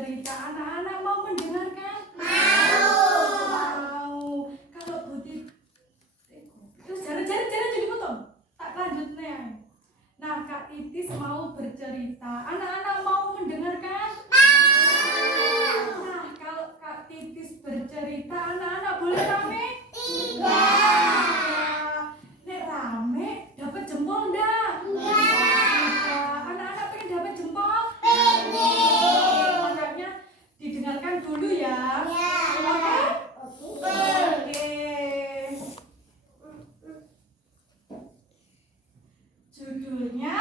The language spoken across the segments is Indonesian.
bercerita. Anak-anak mau mendengarkan? Mau. Kalau Budi terus jangan jadi potong. Tak lanjutnya. Nah, Kak Titis mau bercerita. Anak-anak mau mendengarkan? Nah, kalau Kak Titis bercerita, anak-anak boleh rame? Iya. Nek rame, dapat jempol enggak? Anak-anak pengen dapat jempol? Pengen. Makanya didengarkan dulu ya. Oke. Judulnya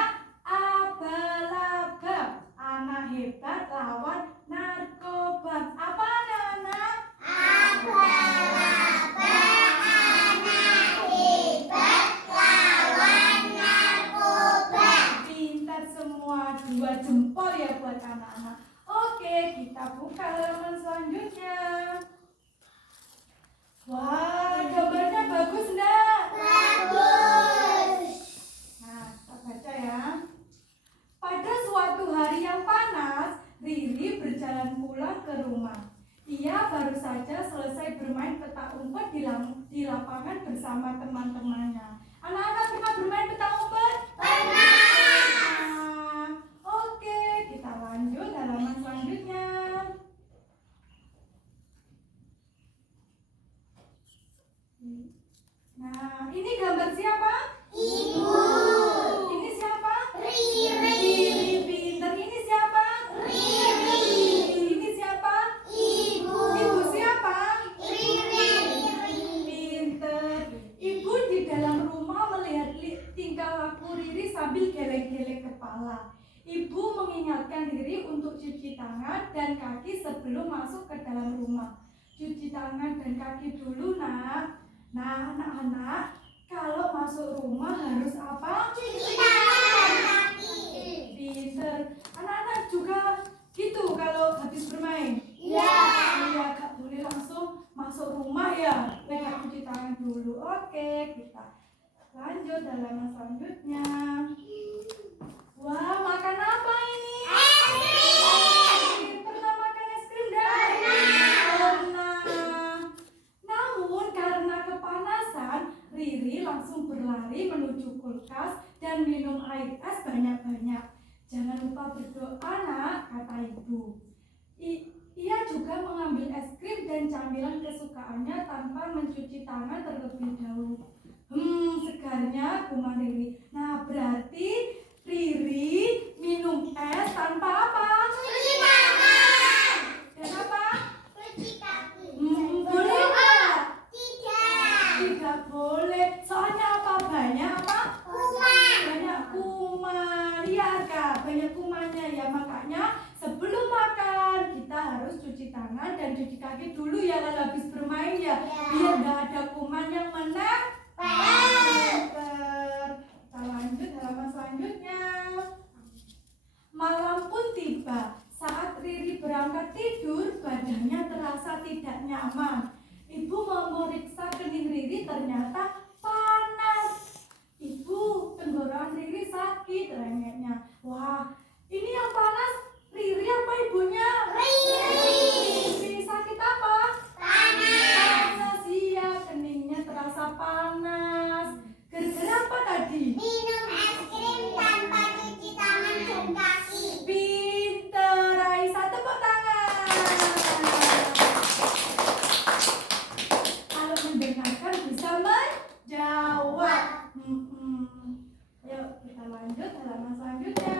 Aba-laba, anak hebat lawan narkoba. Apa anak-anak? Aba-laba, anak hebat lawan narkoba. Pintar semua, 2 jempol ya buat anak-anak. Oke, kita buka halaman selanjutnya. Wah, gambarnya bagus enggak? Bagus. Nah, kita baca ya. Pada suatu hari yang panas, Riri berjalan pulang ke rumah. Ia baru saja selesai bermain petak umpet di lapangan bersama teman-temannya. Anak-anak pernah bermain petak umpet? Pernah. Oke, kita lanjut halaman selanjutnya. Nah, ini gambar siapa? Ibu. Ini siapa? Riri. Pinter. Ini siapa? Riri. Ini siapa? Ibu. Ibu siapa? Riri. Pinter. Ibu di dalam rumah melihat tingkah laku Riri sambil geleng-geleng kepala. Ibu mengingatkan Riri untuk cuci tangan dan kaki sebelum masuk ke dalam rumah. Cuci tangan dan kaki dulu, nak. Nah, anak-anak, kalau masuk rumah harus apa? Cuci tangan dan kaki. Pinter. Anak-anak juga gitu kalau habis bermain? Iya. Iya, gak boleh langsung masuk rumah ya. Mereka cuci tangan dulu. Oke, kita lanjut halaman selanjutnya. Wah, makan apa ini? Es krim. Pernah makan es krim enggak? Pernah. Namun karena kepanasan, Riri langsung berlari menuju kulkas dan minum air es banyak-banyak. Jangan lupa berdoa, nak, kata ibu. Ia juga mengambil es krim dan camilan kesukaannya tanpa mencuci tangan terlebih dahulu. Segarnya gumam Riri. Nah, berarti Riri minum es tanpa apa? Cuci tangan. Dan apa? Cuci kaki. Boleh nggak? Tidak. Tidak boleh. Soalnya apa? Banyak apa? Kuman. Banyak kuman. Iya kak, banyak kumannya ya. Makanya sebelum makan kita harus cuci tangan dan cuci kaki dulu ya kalau habis bermain ya. Biar nggak ada kuman yang menempel. Kita lanjut halaman selanjutnya. Malam pun tiba. Saat Riri berangkat tidur, badannya terasa tidak nyaman. Ibu memeriksa kening Riri, ternyata panas. Ibu, tenggorokan Riri sakit, rengeknya. Wah, ini yang panas Riri apa ibunya? Riri. Sakit apa? Panas, iya, keningnya terasa panas. Gara-gara apa tadi? Minum es krim tanpa cuci tangan dan kaki. Pinter, Raisa, tepuk tangan. Kalau mendengarkan bisa menjawab. Ayo kita lanjut halaman selanjutnya.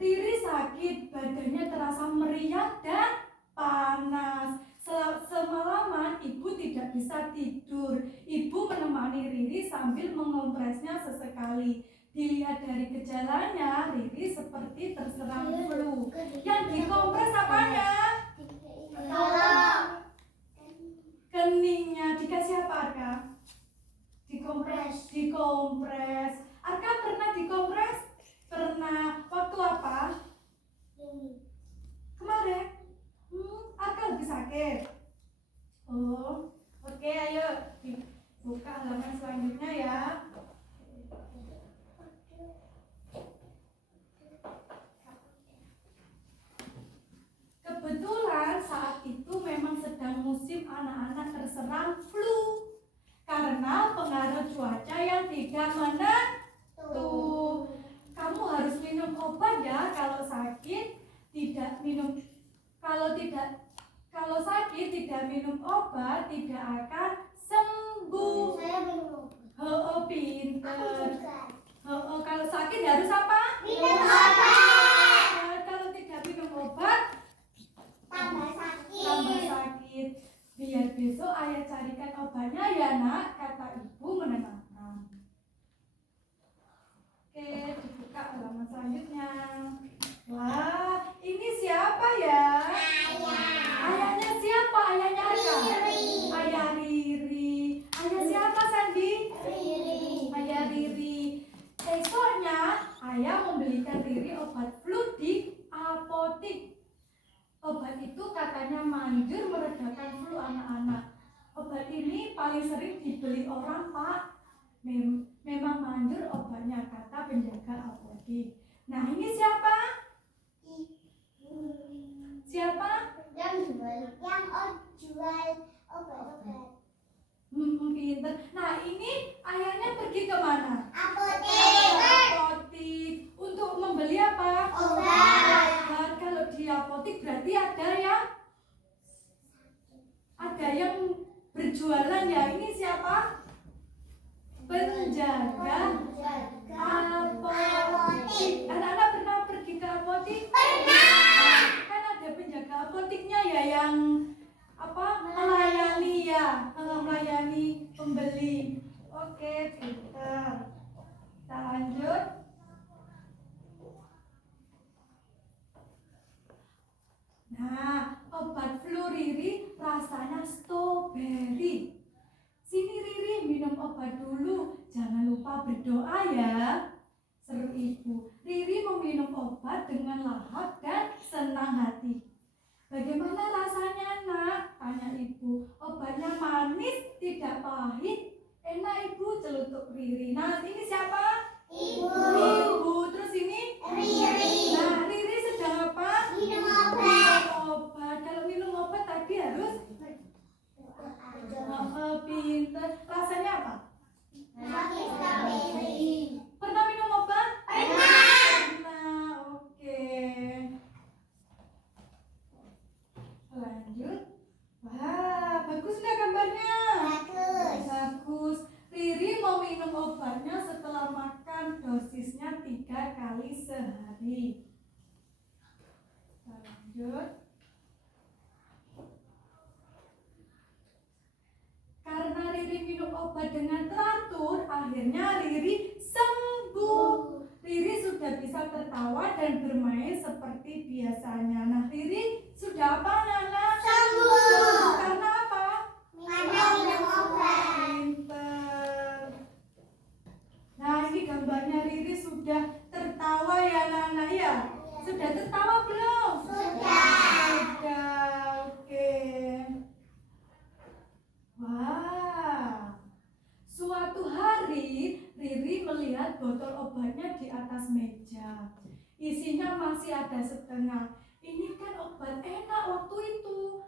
Riri sakit, badannya terasa meriang dan panas. Semalaman ibu tidak bisa tidur. Ibu menemani Riri sambil mengompresnya sesekali. Dilihat dari gejalanya, Riri seperti terserang flu. Yang dikompres apanya? Keningnya. Dikasih apa, Arka? Dikompres. Arka pernah dikompres? Pernah. Waktu apa? Kemarin. Arka lagi sakit. Oh, oke, ayo buka halaman selanjutnya ya. musim anak-anak terserang flu karena pengaruh cuaca yang tidak menentu. Kamu harus minum obat ya kalau sakit, kalau sakit tidak minum obat tidak akan sembuh. Saya minum. Pinter. Kalau sakit harus apa? Minum obat. Kalau tidak minum obat Tambah sakit. tambah sakit. Biar besok ayah carikan obatnya ya nak, kata ibu menenangkan. Oke, dibuka halaman selanjutnya. Wah, ini siapa ya? Ayahnya siapa? Ayahnya Arka? Ayah Riri. Ayah siapa Sandi? Ayah Riri. Esoknya ayah membelikan Riri obat flu di apotik. Obat itu katanya manjur meredakan flu anak-anak. Obat ini paling sering dibeli orang, Pak. Memang manjur obatnya, kata penjaga apotik. Nah, ini siapa? Siapa? Yang jual obat-obat. Pinter. Nah, ini ayahnya pergi ke mana? Apotek. Apotik. Untuk membeli apa? Obat. Kalau di apotik berarti ada yang berjualan ya. Ini siapa? Penjaga apotik. Anak-anak pernah pergi ke apotik? Pernah. Kan ada penjaga apotiknya ya yang melayani ya, melayani pembeli. Oke, pinter. Kita lanjut. Nah, obat flu Riri rasanya stroberi. Sini Riri, minum obat dulu. Jangan lupa berdoa ya. Seru ibu. Riri meminum obat dengan lahap dan senang hati. Bagaimana rasanya nak? Tanya ibu. Obatnya manis, tidak pahit. Enak ibu, celutuk Riri. Nah, ini siapa? Ibu. Terus ini? Riri. Nah, Riri sedang apa? Minum obat. Obat. Kalau minum obat tadi harus pinter. Rasanya apa? Manis stroberi. Pernah minum obat? Pernah. Oke. Lanjut. Wah, bagus nggak gambarnya? Bagus. Riri mau minum obatnya setelah makan, dosisnya 3 kali sehari. Lanjut. Karena Riri minum obat dengan teratur, akhirnya Riri sembuh. Riri sudah bisa tertawa dan bermain seperti biasanya. Nah, Riri sudah apa, Nana? Sembuh. Karena apa? Karena minum obat. Pinter. Nah, ini gambarnya Riri sudah tertawa ya, Nana ya? Sudah tertawa belum? Sudah. Oke. Wah. Suatu hari Riri melihat botol obatnya di atas meja. Isinya masih ada setengah. Ini kan obat enak waktu itu,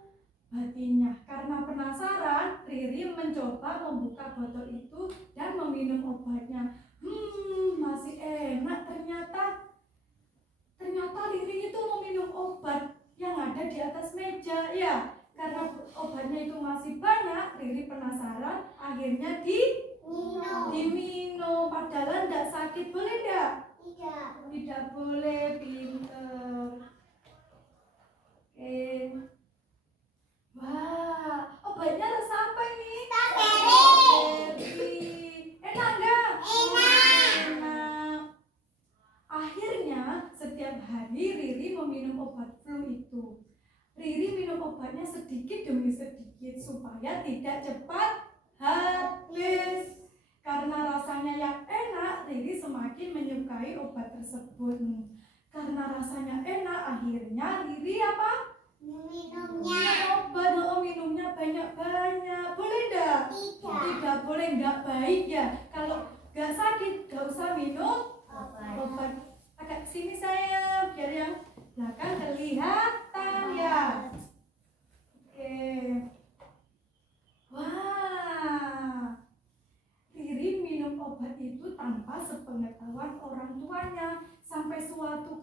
batinnya. Karena penasaran, Riri mencoba membuka botol itu dan meminum obatnya. Masih enak ternyata. Ternyata Riri itu meminum obat yang ada di atas meja. Ya, karena obatnya itu masih banyak, Riri penasaran, akhirnya diminum. Padahal tidak sakit, boleh tidak? Tidak boleh, pinter. Oke. Wah, obatnya rasa apa ini? Stroberi. Enak nggak? Enak. Akhirnya setiap hari Riri meminum obat flu itu. Riri minum obatnya sedikit demi sedikit supaya tidak cepat habis. Karena rasanya yang enak, Riri semakin menyukai obat tersebut. Karena rasanya enak, akhirnya Riri apa? Minumnya banyak-banyak. Boleh enggak? Tidak boleh, enggak baik ya. Kalau enggak sakit, enggak usah minum obat. Agak sini saya, biar yang belakang kelihatan ya. Oke.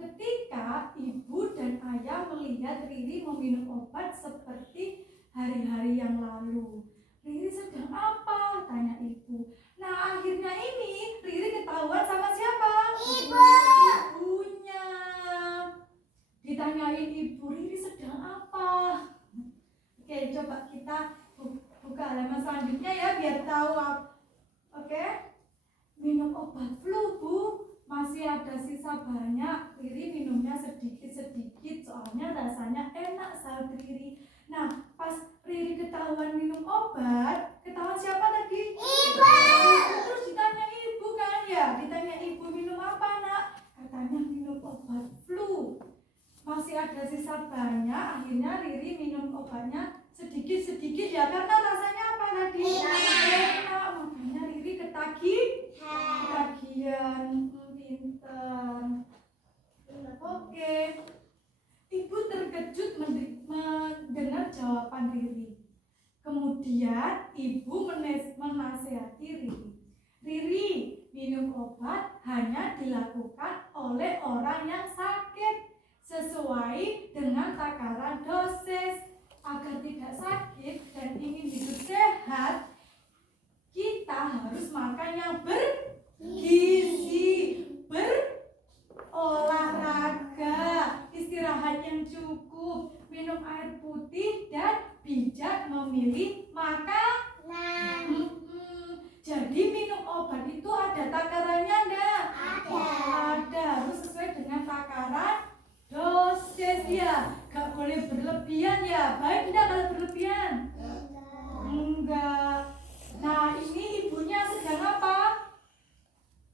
ketika ibu dan ayah melihat Riri meminum obat seperti hari-hari yang lalu. Riri sedang apa? Tanya ibu. Nah, akhirnya ini Riri ketahuan sama siapa? Ibu. Ibunya. Ditanyain ibu, Riri sedang apa? Oke, coba kita buka halaman selanjutnya ya biar tahu. Oke. Minum obat flu, Bu. Masih ada sisa banyak. Riri minumnya sedikit-sedikit soalnya rasanya enak, sahut Riri. Nah, pas Riri ketahuan minum obat, ketahuan siapa tadi? Ibu. Terus ditanya ibu kan ya? Ditanya ibu minum apa, Nak? Katanya minum obat flu. Masih ada sisa banyak, akhirnya Riri minum obatnya sedikit-sedikit ya karena rasanya apa tadi? Enak. Makanya Riri ketagihan. Pinter. Oke. Ibu terkejut mendengar jawaban Riri. Kemudian ibu menasihati Riri. Riri, minum obat hanya dilakukan oleh orang yang sakit sesuai dengan takaran dosis. Agar tidak sakit dan ingin hidup sehat, kita harus makan yang bergizi, berolahraga, istirahat yang cukup, minum air putih dan bijak memilih makanan. Jadi minum obat itu ada takarannya enggak? Ada, harus sesuai dengan takaran dosis ya. Gak boleh berlebihan ya. Baik enggak kalau berlebihan? Enggak. Nah, ini ibunya sedang apa?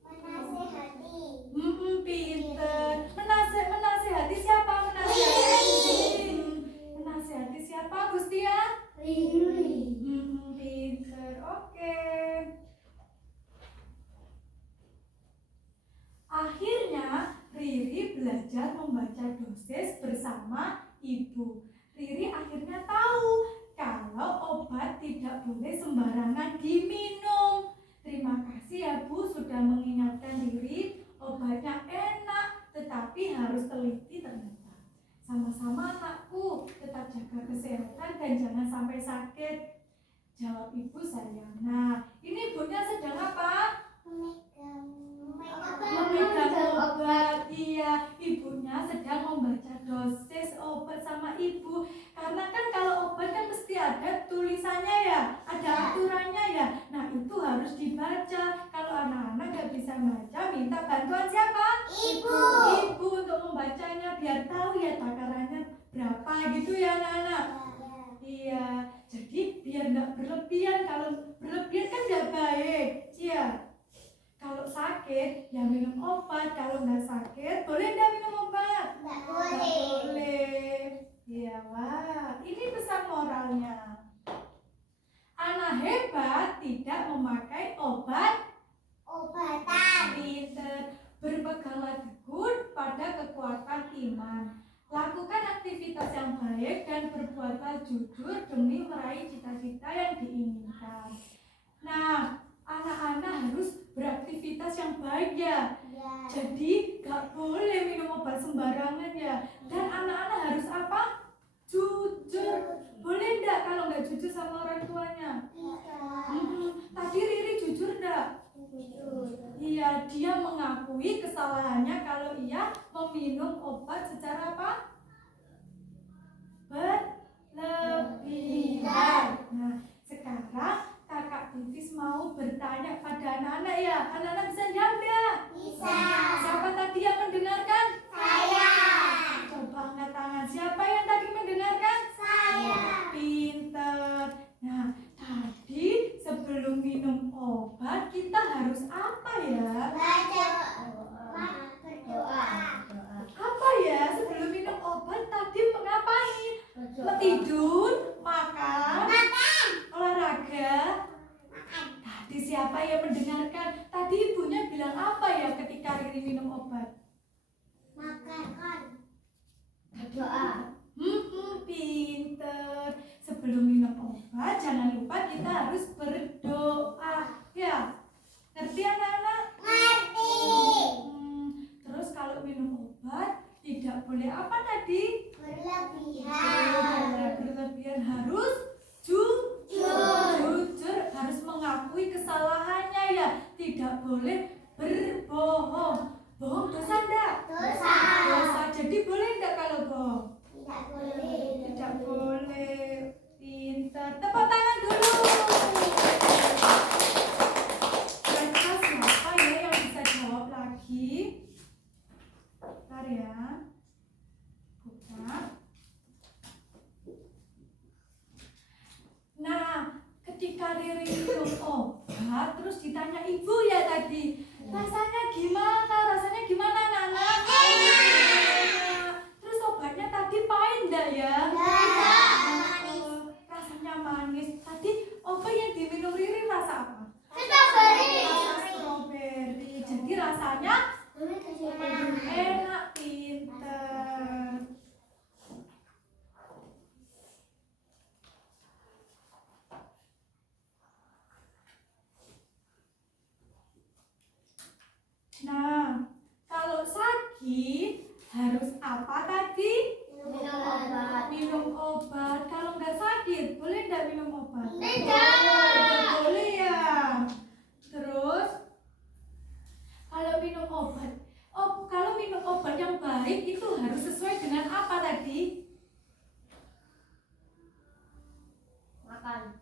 Menasehati. Pinter. Menasehati siapa? Menasehati siapa, Gustia? Riri. Pinter. Oke. Akhirnya Riri belajar membaca dosis bersama ibu. Riri akhirnya tahu kalau obat tidak boleh sembarangan diminum. Terima kasih ya Bu sudah mengingatkan Riri. Obatnya enak tetapi harus teliti ternyata. Sama-sama anakku, tetap jaga kesehatan dan jangan sampai sakit. Jawab ibu sayang. Nah, ini ibunya sedang apa? Memegang obat. Iya, ibunya sedang membaca dosis obat sama ibu. Karena kan kalau obat kan mesti ada tulisannya ya, ada aturannya ya. Nah, itu harus dibaca. Kalau anak-anak gak bisa baca, minta bantuan siapa? Ibu. Ibu untuk membacanya biar tahu ya takarannya berapa gitu ya anak-anak. Iya, jadi biar nggak berlebihan. Kalau berlebihan kan nggak baik. Iya. Kalau sakit ya minum obat. Kalau nggak sakit boleh nggak minum obat? Nggak Nggak boleh. boleh. Iya, wah. Ini pesan moralnya. Anak hebat tidak memakai Obatan. pinter. Berpeganglah teguh pada kekuatan iman. Lakukan aktivitas yang baik dan berbuatlah jujur demi meraih cita-cita yang diinginkan. Nah, anak-anak harus beraktivitas yang baik ya. Jadi gak boleh minum obat sembarangan ya. Dan anak-anak harus apa? Jujur. Boleh enggak kalau nggak jujur sama orang tuanya? Tadi Riri jujur enggak? Iya, dia mengakui kesalahannya kalau ia meminum obat secara apa? Berlebihan. Nah, sekarang Kakak Titis mau bertanya pada anak-anak ya. Anak-anak bisa jawab enggak? Bisa. Siapa tadi yang mendengarkan? Saya. Coba angkat tangan. Siapa yang tadi mendengarkan? Saya. Pinter. Nah, tadi sebelum minum obat kita harus apa ya? Baca. Berdoa. Apa ya sebelum minum obat tadi mengapain? Tidur, makan, olahraga. Tadi siapa yang mendengarkan? Tadi ibunya bilang apa ya ketika Riri minum obat? Makan. Berdoa. Pinter. Sebelum minum obat jangan lupa kita harus berdoa. Ya, ngerti anak-anak? Ngerti. Terus kalau minum obat boleh apa tadi? Berlebihan. Berlebihan, harus jujur, harus mengakui kesalahannya ya. Tidak boleh berbohong. Bohong dosa enggak? Dosa. Dosa. Jadi boleh enggak kalau bohong? Tidak boleh. Tidak boleh. Pintar. Tepuk tangan dulu. Kira-kira siapa ya yang bisa jawab lagi? Bentar ya. Buka. Nah, ketika Riri minum obat, terus ditanya ibu ya tadi, rasanya gimana? Rasanya gimana, anak-anak? Enak. Terus obatnya tadi pahit enggak ya? Rasanya manis. Tadi obat yang diminum Riri rasa apa? Rasa stroberi. Jadi rasanya enak, pinter. Nah, kalau sakit harus apa tadi? Minum obat. Kalau nggak sakit, boleh nggak minum obat? Tidak boleh ya. Terus, kalau minum obat, kalau minum obat yang baik itu harus sesuai dengan apa tadi? Makan.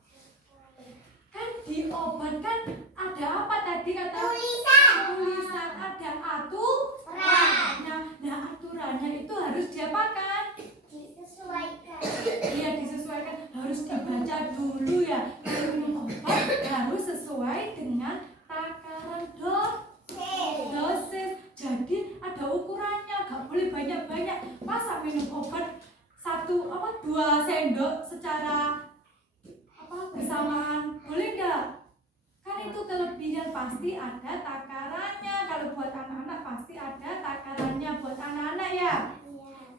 Kan di obat kan ada apa tadi kata? Tulisan, ada aturan. Nah, aturannya itu harus diapakan? Disesuaikan. Iya, disesuaikan, harus dibaca dulu ya. Kalau minum obat harus sesuai dengan takaran dosis. Jadi ada ukurannya, gak boleh banyak-banyak. Masa minum obat 2 sendok secara bersamaan, boleh nggak? Kan itu kelebihan, pasti ada takarannya. Kalau buat anak-anak pasti ada takarannya buat anak-anak ya.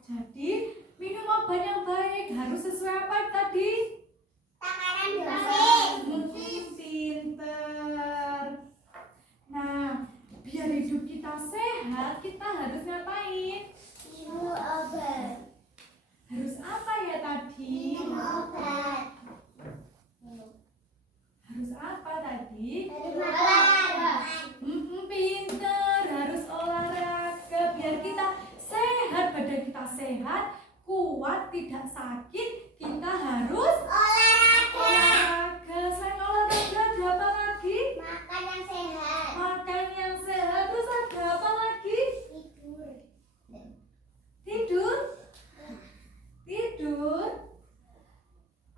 Jadi minum obat yang baik harus sesuai apa tadi? Takaran dosis. Pinter. Nah, biar hidup kita sehat, kita harus ngapain? Minum obat. Harus apa ya tadi? Minum obat. Harus apa tadi? Olahraga. Pinter, harus olahraga biar kita sehat, badan kita sehat, kuat, tidak sakit. Kita harus olahraga. Selain olahraga ada apa lagi? Makan yang sehat. Makan yang sehat. Terus ada apa lagi? Tidur. Tidur.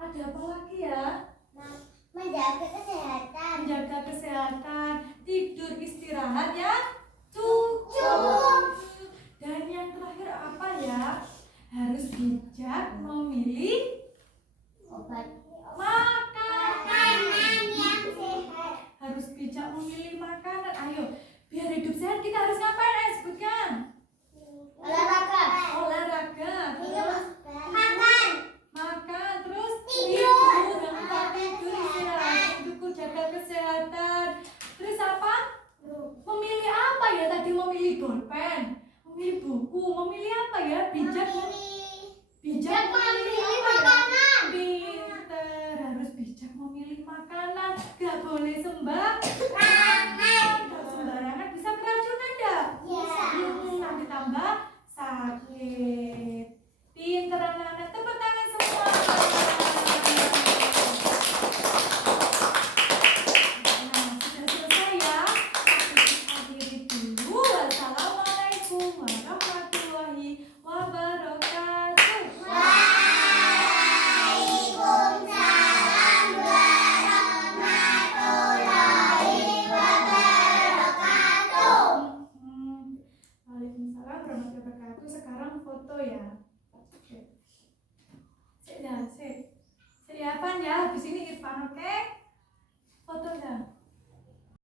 Ada apa lagi ya? Menjaga kesehatan. Menjaga kesehatan, tidur, istirahat ya cukup. Dan yang terakhir apa ya? Harus bijak memilih Obat. makanan. Yang sehat. Harus bijak memilih makanan. Ayo, biar hidup sehat kita harus ngapain? Ayo sebutkan. Olahraga. Olahraga. Terus Makan. makan. Terus Tidur. tidur, istirahat, cukup, jaga kesehatan. Terus apa? Memilih apa ya tadi? Memilih bolpen, memilih buku, memilih apa ya? Bijak memilih makanan. Pinter, harus bijak memilih makanan. Gak boleh sembarangan. Kalau sembarangan bisa keracunan enggak? Bisa. Nanti tambah sakit. Pinter anak-anak, tepuk tangan semua. Nah, sudah selesai ya. Kita akhiri dulu. Wassalamualaikum warahmatullahi wabarakatuh. Waalaikumsalam warahmatullahi wabarakatuh. Waalaikumsalam warahmatullahi wabarakatuh. Sekarang foto ya. Oke. Siap ya. Habis ini Irfan, oke? Foto ya.